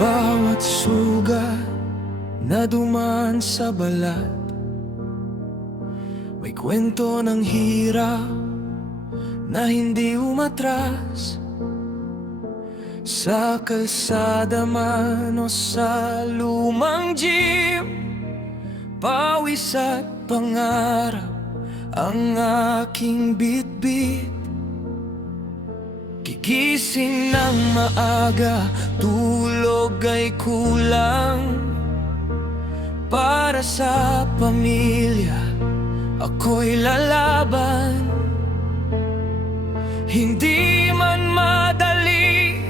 bawat sugat na dumaan sa balat, may kwento ng hirap na hindi umatras. Sa kalsada man o sa lumang jeep, pawis at pangarap ang aking bitbit. Gigising ng maaga, tulog ay kulang. Para sa pamilya, ako'y lalaban. Hindi man madali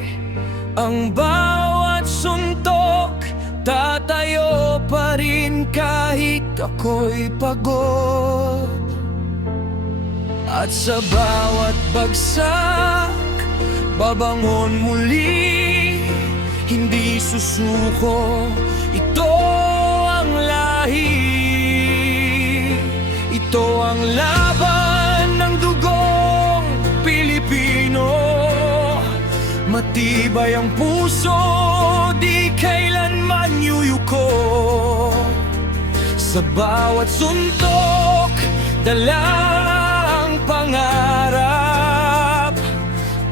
ang bawat suntok, tatayo pa rin kahit ako'y pagod. At sa bawat bagsak, babangon muli, hindi susuko. Ito ang lahi, ito ang laban ng dugong Pilipino. Matibay ang puso, di kailanman yuyuko. Sa bawat suntok, dalang pangarap.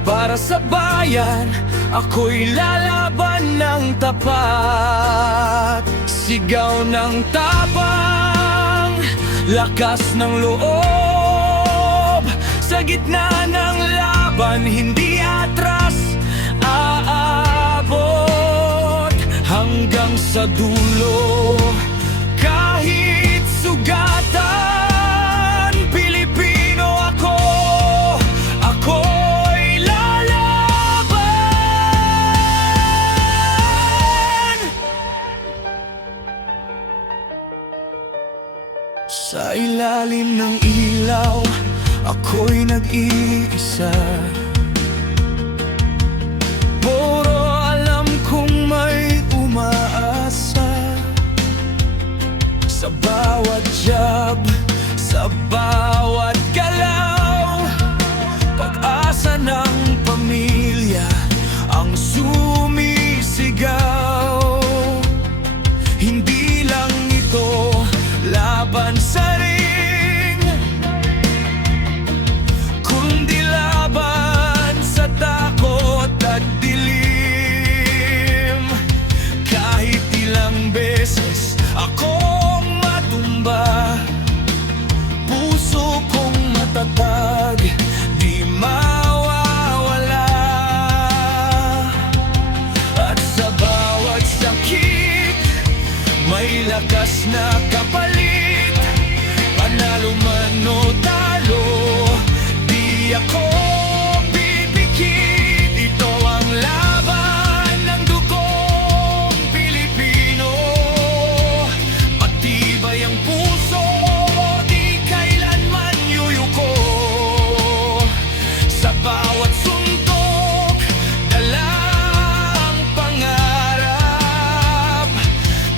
Para sa bayan, ako'y lalaban ng tapat. Sigaw ng tapang, lakas ng loob. Sa gitna ng laban, hindi atras aabot. Hanggang sa dulo, kahit sugatan, Pilipino ako, ako'y lalaban. Sa ilalim ng ilaw, ako'y nag-iisa. Puro alam kong may umaasa. Sa bawat jab, sa bawat galaw, pag-asa ng pamilya ang sumisigaw. Hindi lang ito laban sa ring, kundi laban sa takot at dilim. Kahit ilang beses akong matumba, puso kong matatag, di mawawala. At sa bawat sakit, may lakas na kapalit. Panalo man o talo, di ako pipikit. Ito ang laban ng dugong Pilipino. Matibay ang puso, di kailanman yuyuko. Sa bawat suntok, dalang pangarap.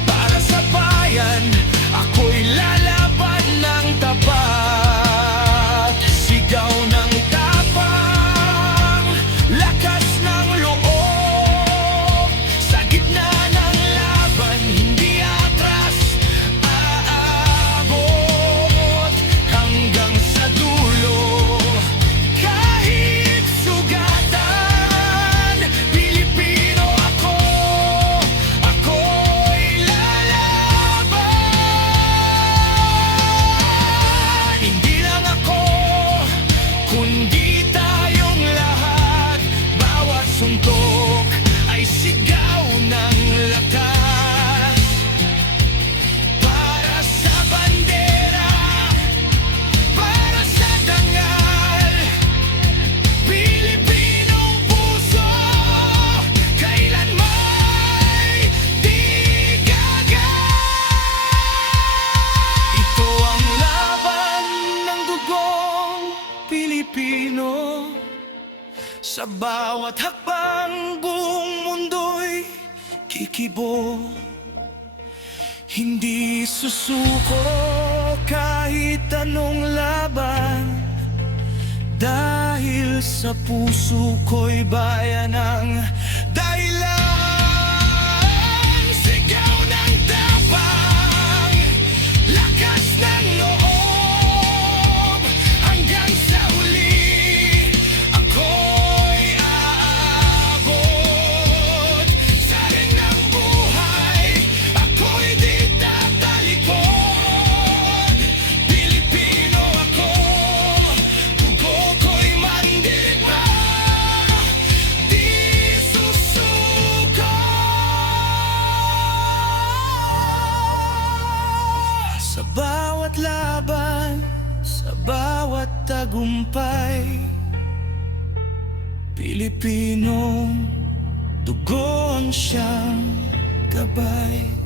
Para sa bayan, ako'y lalaban ng tapat. Sigaw ng tapang, lakas ng loob. Sa gitna ng laban, hindi atras aabot. Hanggang sa dulo, kahit sugatan, Pilipino ako, ako'y lalaban. Hindi lang ako, kundi tayong lahat. Bawat suntok ay sigaw ng lakas. Para sa bandera, para sa dangal, Pilipinong puso, kailanman di gagal. Ito ang laban ng dugong Pilipino. Sa bawat hakbang, buong mundo'y kikibo. Hindi susuko kahit anong laban, dahil sa puso ko'y bayan ang dahilan. bawat laban, sa bawat tagumpay, Pilipinong dugo ang siyang gabay.